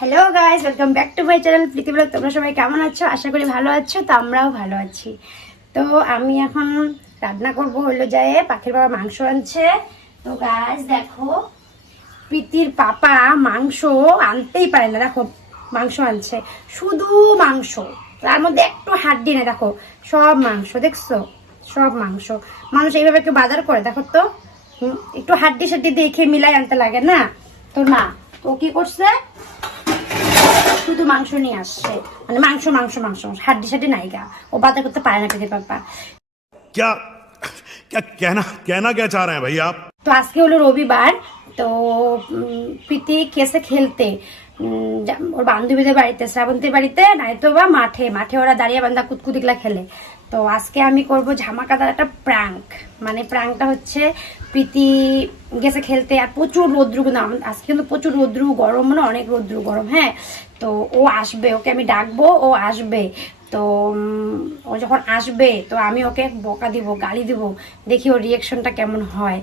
Hello guys, welcome back to my channel Preeti blog. তোমরা সবাই কেমন আছো? আশা করি ভালো আছো। তো আমরাও ভালো আছি। তো আমি এখন রান্না করব হলো যায় পাখির বাবা মাংস আনছে। তো গাইস দেখো, প্রীতির পাপা মাংস আনতেই পারে না। দেখো মাংস আনছে, শুধু মাংস, তার মধ্যে একটু হাড্ডি নেই। দেখো সব মাংস, দেখছো সব মাংস। মানুষ এইভাবে একটু বাজার করে দেখো তো, একটু হাড্ডি সাড্ডি দেখে মিলাই আনতে লাগে না। তো না, ও কি করছে, শুধু মাংস নিয়ে আসছে, মানে মাংস মাংস মাংস, হাড্ডি সাড্ডি নাই গা। ও বাজার করতে পারে না প্রীতির পাপা। क्या क्या कहना कहना क्या चाह रहे हैं भाई आप? তো আজকে হলো রবিবার। তো প্রীতি গেছে খেলতে ওর বান্ধবীদের বাড়িতে, শ্রাবন্তীর বাড়িতে, নয়তো বা মাঠে মাঠে ওরা দাঁড়িয়ে বান্ধা কুতকুতিগুলা খেলে। তো আজকে আমি করব ঝামাকাদার একটা প্রাঙ্ক। মানে প্রাঙ্কটা হচ্ছে, প্রীতি গেছে খেলতে আর প্রচুর রৌদ্রু, কিন্তু আজকে কিন্তু প্রচুর রৌদ্রু গরম, মানে অনেক রৌদ্রু গরম। হ্যাঁ, তো ও আসবে, ওকে আমি ডাকবো, ও আসবে। তো ও যখন আসবে তো আমি ওকে বকা দিব, গালি দিব, দেখি ওর রিয়াকশনটা কেমন হয়।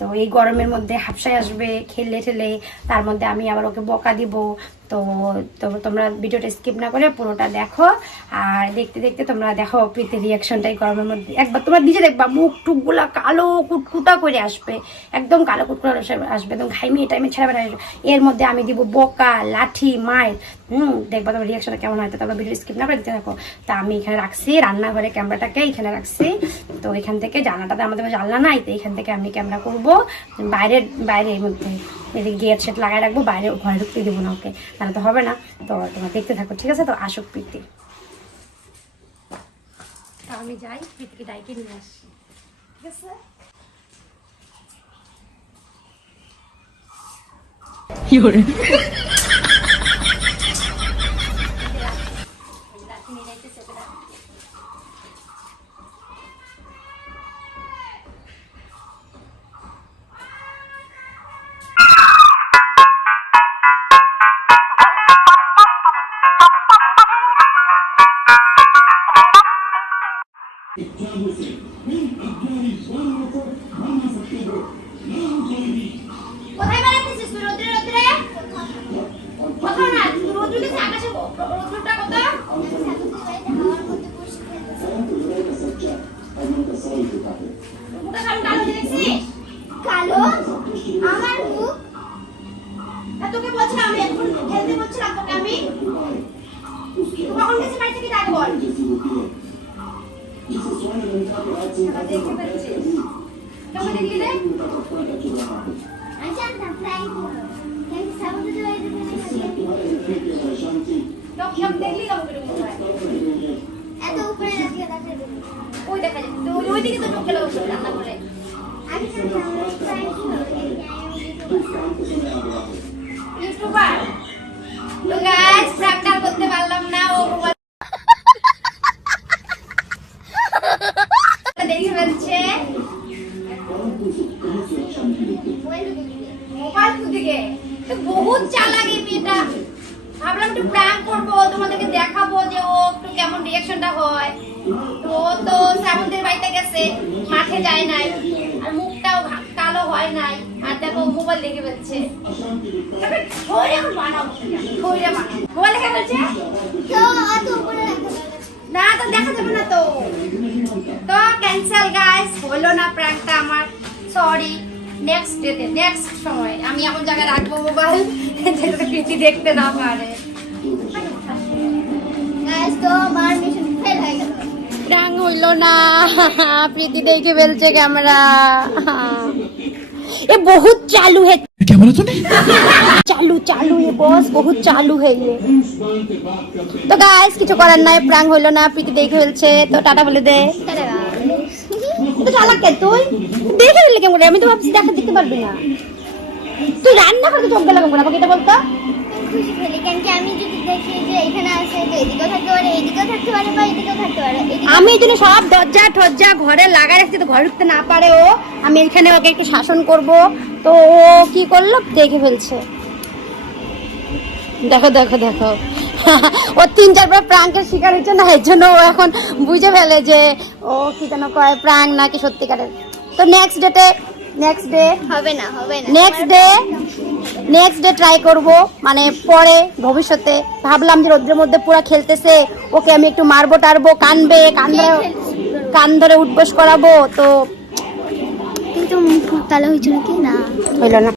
তো এই গরমের মধ্যে হাফসায় আসবে খেলে ঠেলে, তার মধ্যে আমি আবার ওকে বকা দিব। তো তোমরা ভিডিওটা স্কিপ না করে পুরোটা দেখো। আর দেখতে দেখতে তোমরা দেখো প্রীতির রিয়াকশনটাই গরমের মধ্যে। একবার তোমরা নিজে দেখবা, মুখ টুকগুলা কালো কুটকুটা করে আসবে, একদম কালো কুটকুটা আসবে, একদম ঘাইমিয়ে টাইমে ছেড়ে বেড়া। এর মধ্যে আমি দিব বকা, লাঠি, মায়ের। দেখবা তোমার রিয়াকশনটা কেমন হয়। তো তোমরা ভিডিও স্কিপ না করে দেখতে থাকো। তা আমি এখানে রাখছি রান্নাঘরে, ক্যামেরাটাকে এখানে রাখছি। তো এখান থেকে জানলাটাতে আমাদের জানলা নাই, তো এখান থেকে আমি ক্যামেরা করবো বাইরের মধ্যে গেট সেট লাগাই রাখবো, বাইরে ঘরে ঢুকতে দিব না ওকে, তাহলে তো হবে না। তো তোমরা দেখতে থাকো, ঠিক আছে? তো আসুক প্রীতি। তো আমি যাই, প্রীতিকে ডাইকে নিয়ে আসছি, ঠিক আছে? কোথায় বেড়াচ্ছিস তুই? রোদ্রে রোদ্রে কোথাও না, রোদ্রে গেছে আকাশে, রোদ্রটা কোথায়? মুখটা কালো কালো দেখছিস? কালো আমার মুখ? তোকে বলছিলাম, আমি এখন খেলতে বলছিলাম তোকে আমি। তুই কখন গেছিস বাড়ি থেকে, তাই বল। দেখতে পাচ্ছিস কেমন দেখলে? আমি জানতাম প্রায় সামুদ্রের বাইরে দেখলি কেমন করে মনে হয় এত উপরে রাখিয়ে রাখে। ওই দেখা যায় তো, ওই দিকে তো ঢুকে গেল রান্না করে। আমি ইউটিউবার তো গাইস, প্র্যাকটিস করতে পারলাম না। ও দেখে ফেলছে মোবাইল দিকে। তো বহুত চালাক এই মেয়েটা। ভাবলাম একটু প্র্যাঙ্ক করবো, তোমাদেরকে দেখাবো যে ও একটু কেমন রিয়াকশনটা হয়। তো তো শ্রাবন্তীর বাড়িতে গেছে, মাঠে যায় নাই, আর মুখটাও কালো হয় নাই, আর দেখো মোবাইল দেখে ফেলছে। মোবাইল দেখে ফেলছে না, তো দেখা যাবে না। তো ক্যান্সেল গাইস, হলো না প্র্যাঙ্কটা আমার, সরি। নেক্সট ডেতে, নেক্সট সময় আমি এমন জায়গায় রাখবো মোবাইল যেটাতে প্রীতি দেখতে না পারে। গাইস, তো আমার মিশন ফেল হয়ে গেল, প্র্যাঙ্ক হইলো না। প্রীতি দেখে ফেলছে ক্যামেরা। ये बहुत चालू है। क्या बोला तूने? चालू चालू ये बॉस बहुत चालू है ये। তো গাইস, কিছু করার নাই, প্র্যাঙ্ক হইলো না, প্রীতি দেখে ফেলছে। তো টাটা বলে দে। তো চালাক কে তুই? দেখে ফেললি কেমন করে? আমি তো ভাবছি দেখতে পারবি না। তুই রান্না করতে চোখ গেলাম না, আমাকে এটা বলতো। খুশি ফেলি কেন কি আমি যদি দেখি যে এখানে আছে, তো এদিকেও থাকতে পারে, এদিকেও থাকতে পারে, বা এদিকেও থাকতে পারে। আমি এই জন্য সব দরজা ঠরজা ঘরে লাগাই রাখছি, তো ঘরে ঢুকতে না পারে ও। আমি এখানে ওকে একটু শাসন করব। তো ও কি করলো, দেখে ফেলছে। দেখো দেখো দেখো, ও 3-4 বার প্র্যাঙ্কের শিকার হয়েছে না, এর জন্য ও এখন বুঝে ফেলে যে ও কি যেন কয়, প্র্যাঙ্ক নাকি সত্যিকারের। তো নেক্সট ডে হবে না, next day next day try করব, মানে পরে ভবিষ্যতে ভাবলাম যে রোদ্রের মধ্যে পুরো খেলতেছে, ওকে আমি একটু মারবো টারবো, কানবে, কান ধরে উঠবোস করাবো, তো কিন্তু তাহলে হয়েছিল কি না হইল না।